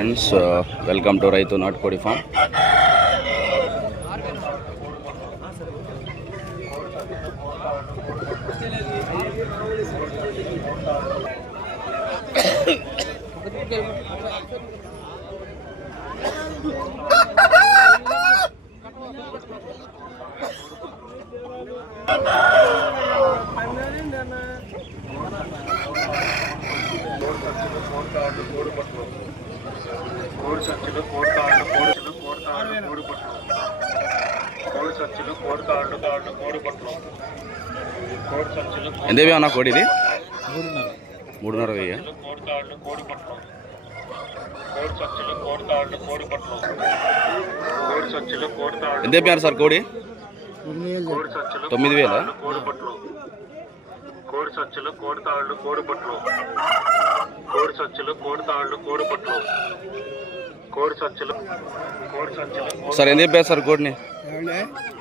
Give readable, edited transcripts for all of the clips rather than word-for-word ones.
Friends, welcome to రైతు నాటుకోడి form. ఎంత అన్న కోడి ఇది? 3.5 వెయ్యి. ఎంత చెప్పారు సార్ కోడి? 9,000. సార్ ఎంత చెప్పారు సార్ కోడిని?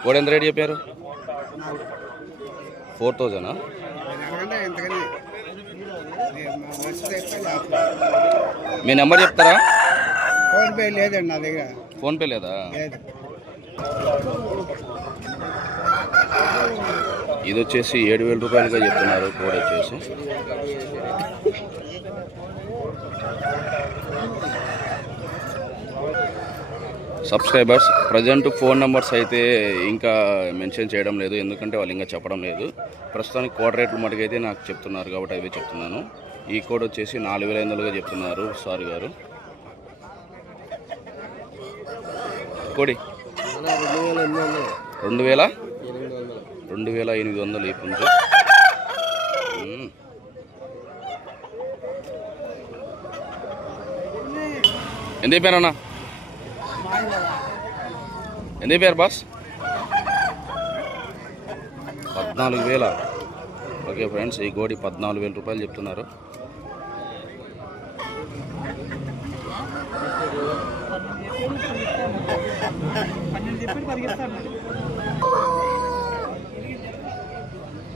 కోడి ఎంత రేట్ చెప్పారు? 4,000. మీ నెంబర్ చెప్తారా? ఫోన్పే లేదండి నా దగ్గర. ఫోన్పే లేదా? ఇది వచ్చేసి 7,000 రూపాయలుగా చెప్తున్నారు కోడి వచ్చేసి. సబ్స్క్రైబర్స్ ప్రజెంట్ ఫోన్ నెంబర్స్ అయితే ఇంకా మెన్షన్ చేయడం లేదు, ఎందుకంటే వాళ్ళు ఇంకా చెప్పడం లేదు. ప్రస్తుతానికి కోడి రేట్లు మటుకైతే నాకు చెప్తున్నారు కాబట్టి అవి చెప్తున్నాను. ఈ కోడి వచ్చేసి 4,500గా చెప్తున్నారు సార్ గారు. కోడి 2,800 ఈ పుంజు. ఎంత చెప్పారన్నా? ఎంత చెప్పారు బాస్? 14,000. ఓకే ఫ్రెండ్స్, ఈ కోడి 14,000 రూపాయలు చెప్తున్నారు.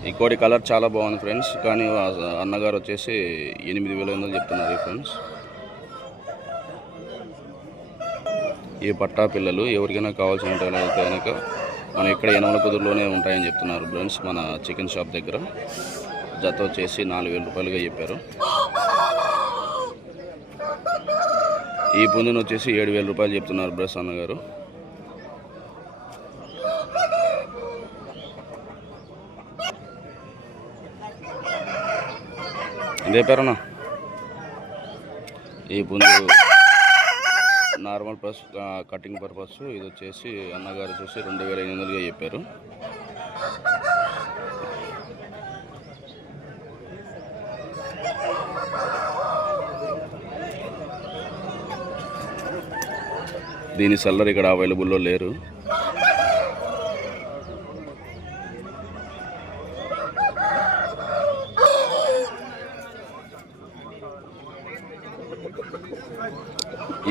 ఈ కోడి కలర్ చాలా బాగుంది ఫ్రెండ్స్, కానీ అన్నగారు వచ్చేసి 8,500 చెప్తున్నారు ఫ్రెండ్స్. ఈ పట్టా పిల్లలు ఎవరికైనా కావాల్సిన అయితే కనుక మనం ఇక్కడ యనమల కుదురులోనే ఉంటాయని చెప్తున్నారు ఫ్రెండ్స్. మన చికెన్ షాప్ దగ్గర జత వచ్చేసి 4,000 రూపాయలుగా చెప్పారు. ఈ పుంజును వచ్చేసి 7,000 రూపాయలు చెప్తున్నారు బ్రస్ అన్నగారు. ఎంత చెప్పారన్నా? ఈ పుంజు నార్మల్ ప్లస్ కటింగ్ పర్పస్. ఇది వచ్చేసి అన్నగారు వచ్చేసి 2,500గా చెప్పారు. దీని సెల్లర్ ఇక్కడ అవైలబుల్లో లేరు.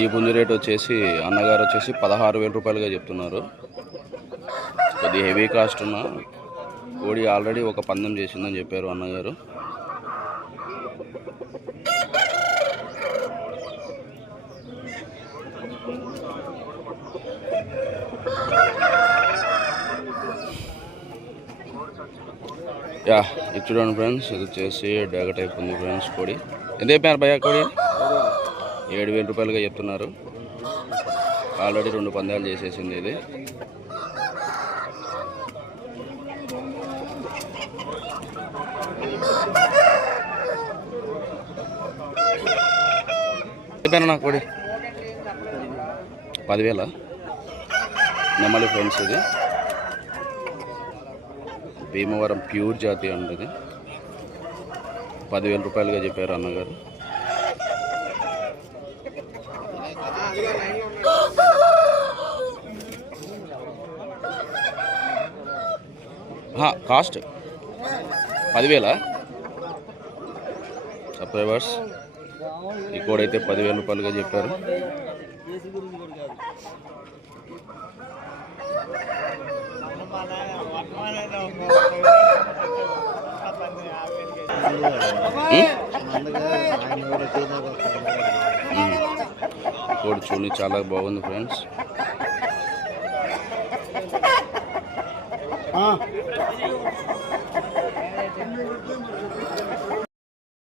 ఈ పుంజు రేట్ వచ్చేసి అన్నగారు వచ్చేసి 16,000 రూపాయలుగా చెప్తున్నారు. కొద్ది హెవీ కాస్ట్ ఉన్న కోడి ఆల్రెడీ ఒక పందెం చేసిందని చెప్పారు అన్నగారు. యా, ఇది చూడండి ఫ్రెండ్స్, ఇది వచ్చేసి డాగ టైప్ ఉంది ఫ్రెండ్స్ కోడి. ఎంత చెప్పారు భయ్యా కోడి? 7,000 రూపాయలుగా చెప్తున్నారు. ఆల్రెడీ 2 పందాలు చేసేసింది ఇది. చెప్పాను కోడి 10,000 నెమలి ఫ్రెండ్స్. ఇది భీమవరం ప్యూర్ జాతి అండి. 10,000 రూపాయలుగా చెప్పారు అన్నగారు. కాస్ట్ 10,000. సబ్స్క్రైబర్స్ ఈ కోడ్ అయితే 10,000 రూపాయలుగా చెప్పారు. కోడి చూని చాలా బాగుంది ఫ్రెండ్స్. ఆ.